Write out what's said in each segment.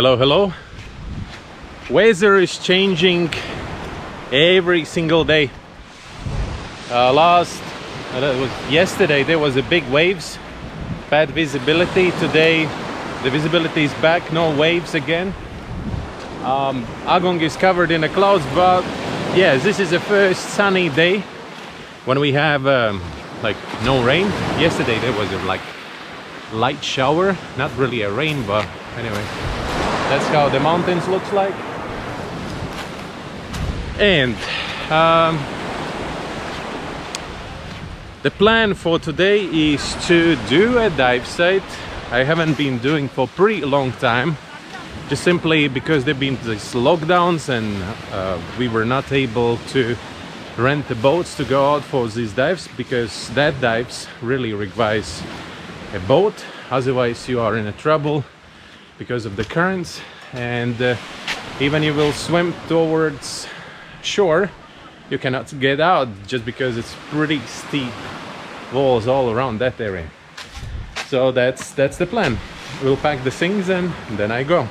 Hello, hello. Weather is changing every single day. Yesterday there was a big waves, bad visibility. Today the visibility is back, no waves again. Agong is covered in the clouds, but yeah, this is the first sunny day when we have like no rain. Yesterday there was a like light shower, not really a rain, but anyway, that's how the mountains looks like. And the plan for today is to do a dive site. I haven't been doing for a pretty long time, just simply because there've been these lockdowns and we were not able to rent the boats to go out for these dives, because that dives really requires a boat, otherwise you are in a trouble because of the currents. And even you will swim towards shore, you cannot get out just because it's pretty steep walls all around that area. So that's the plan. We'll pack the things and then I go.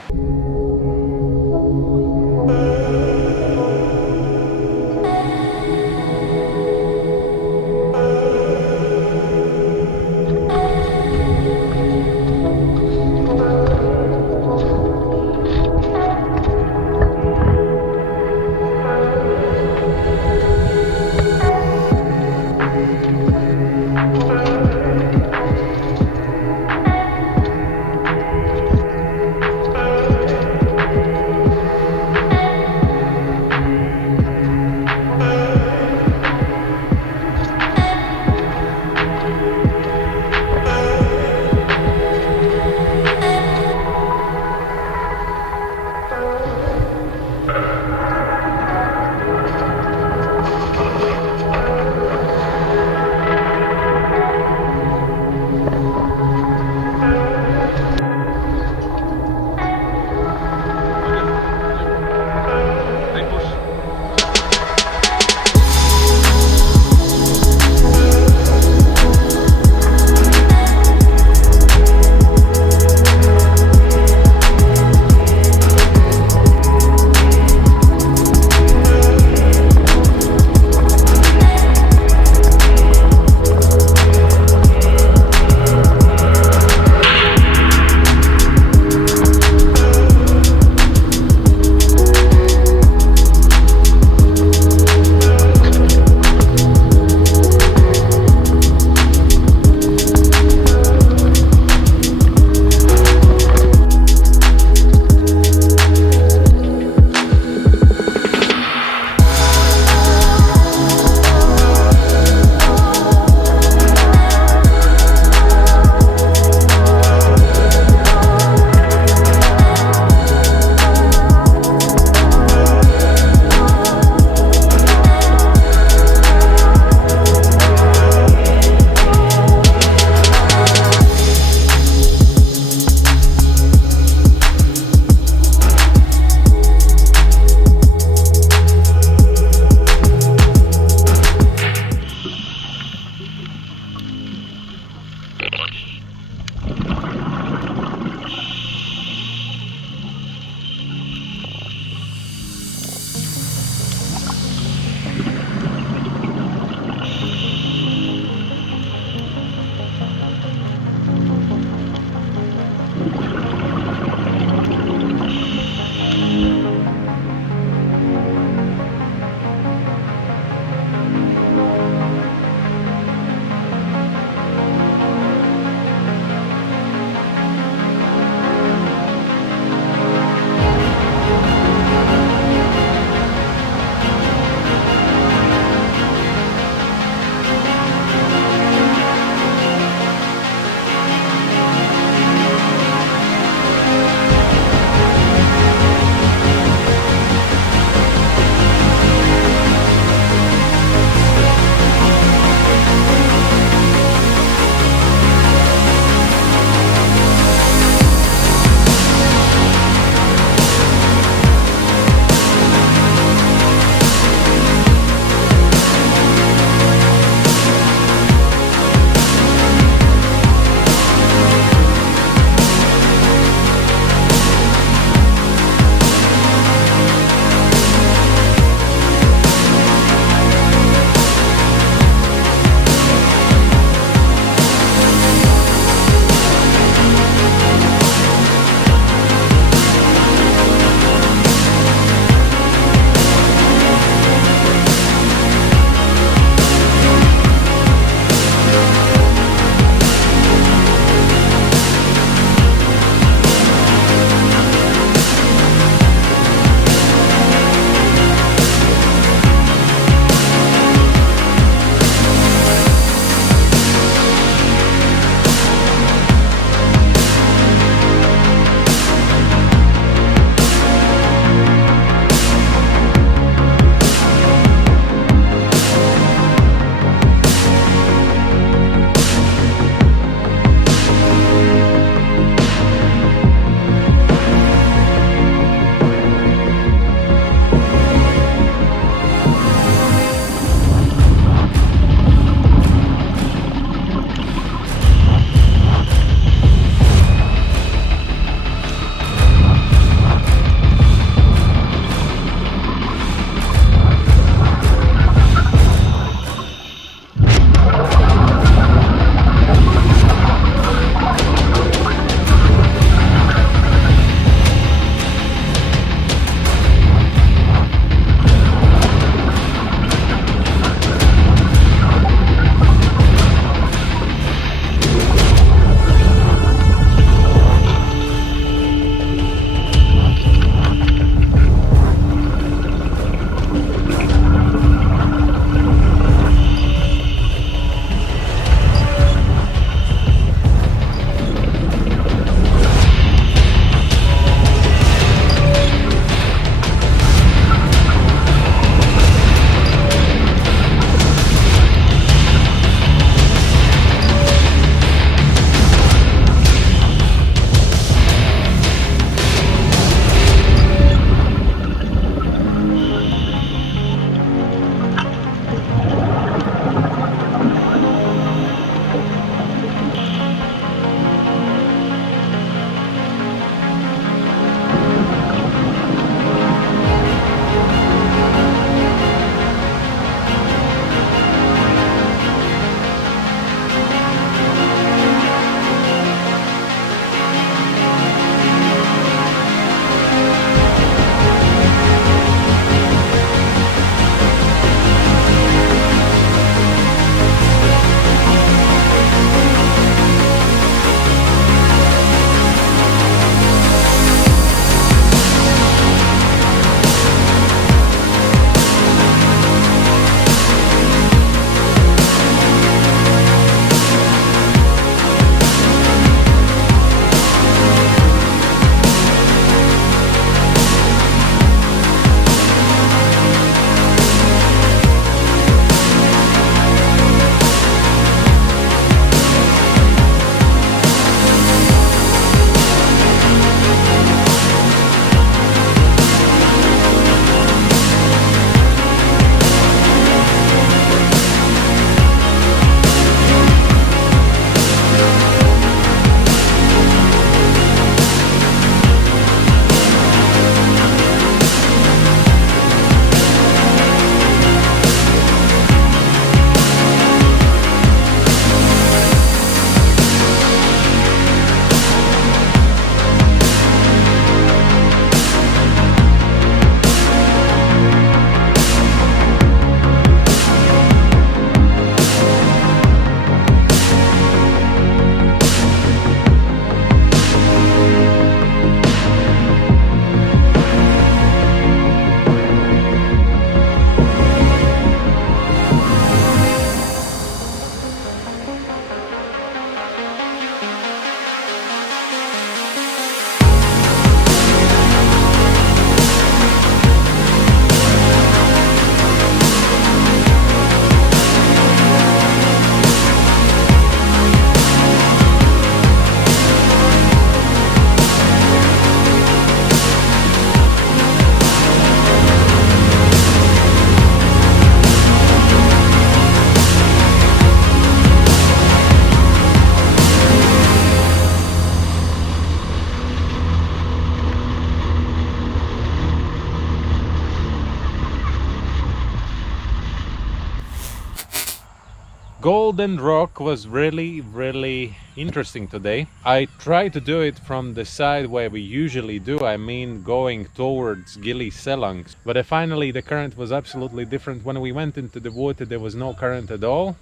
Golden Rock was really interesting today. I tried to do it from the side where we usually do, I mean going towards Gili Selang. But finally the current was absolutely different. When we went into the water there was no current at all.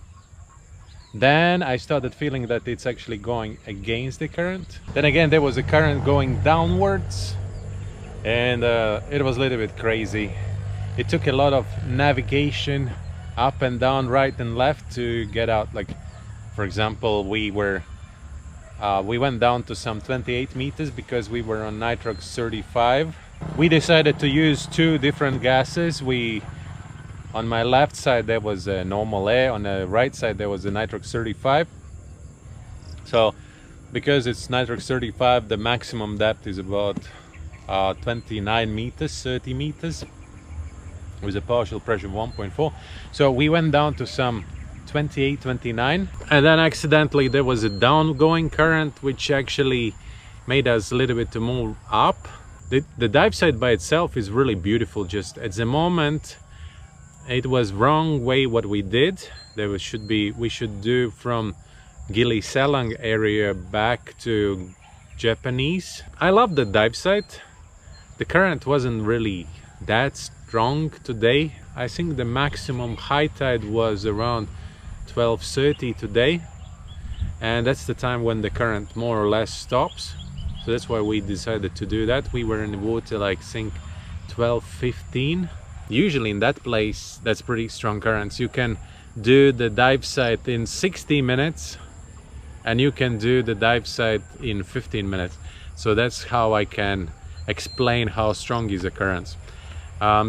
Then I started feeling that it's actually going against the current. Then again there was a current going downwards, and it was a little bit crazy. It took a lot of navigation up and down, right and left to get out. Like for example, we went down to some 28 meters because we were on nitrox 35. We decided to use two different gases. On my left side there was a normal air, on the right side there was a nitrox 35. So because it's nitrox 35, the maximum depth is about 29 meters, 30 meters with a partial pressure of 1.4. So we went down to some 28, 29, and then accidentally there was a downgoing current which actually made us a little bit to move up. The dive site by itself is really beautiful. Just at the moment it was wrong way what we did. We should do from Gili Selang area back to Japanese. I love the dive site. The current wasn't really that strong today. I think the maximum high tide was around 12:30 today, and that's the time when the current more or less stops. So that's why we decided to do that. We were in the water like, I think 12:15. Usually in that place that's pretty strong currents. You can do the dive site in 60 minutes and you can do the dive site in 15 minutes. So that's how I can explain how strong is the currents.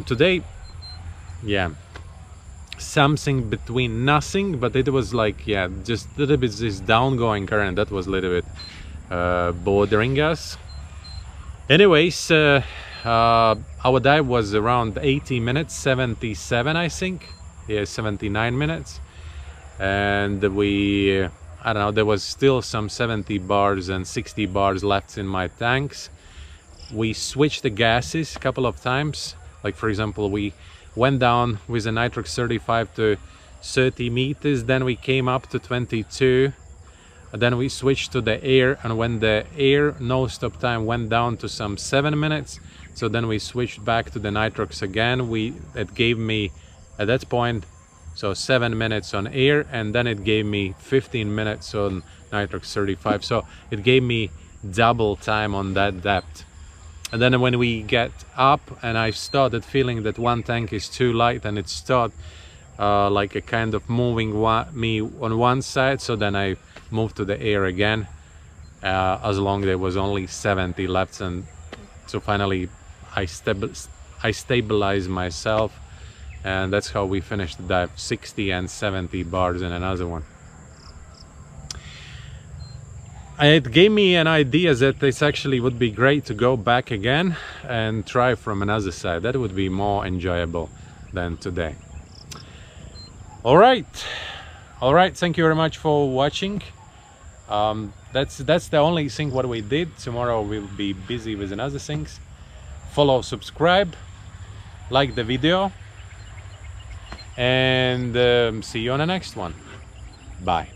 Today, yeah, something between nothing, but it was like, yeah, just a little bit this downgoing current that was a little bit bothering us. Anyways, our dive was around 80 minutes, 77 I think, yeah, 79 minutes, and I don't know, there was still some 70 bars and 60 bars left in my tanks. We switched the gases a couple of times. Like for example, we went down with a nitrox 35 to 30 meters, then we came up to 22, then we switched to the air, and when the air no stop time went down to some 7 minutes, so then we switched back to the nitrox again. It gave me at that point so 7 minutes on air, and then it gave me 15 minutes on nitrox 35, so it gave me double time on that depth. And then when we get up and I started feeling that one tank is too light and it started like a kind of moving me on one side, so then I moved to the air again, as long there was only 70 left, and so finally I stabilized myself, and that's how we finished the dive. 60 and 70 bars in another one. It gave me an idea that this actually would be great to go back again and try from another side. That would be more enjoyable than today. All right, thank you very much for watching. That's the only thing what we did. Tomorrow we'll be busy with other things. Follow, subscribe, like the video, and see you on the next one. Bye.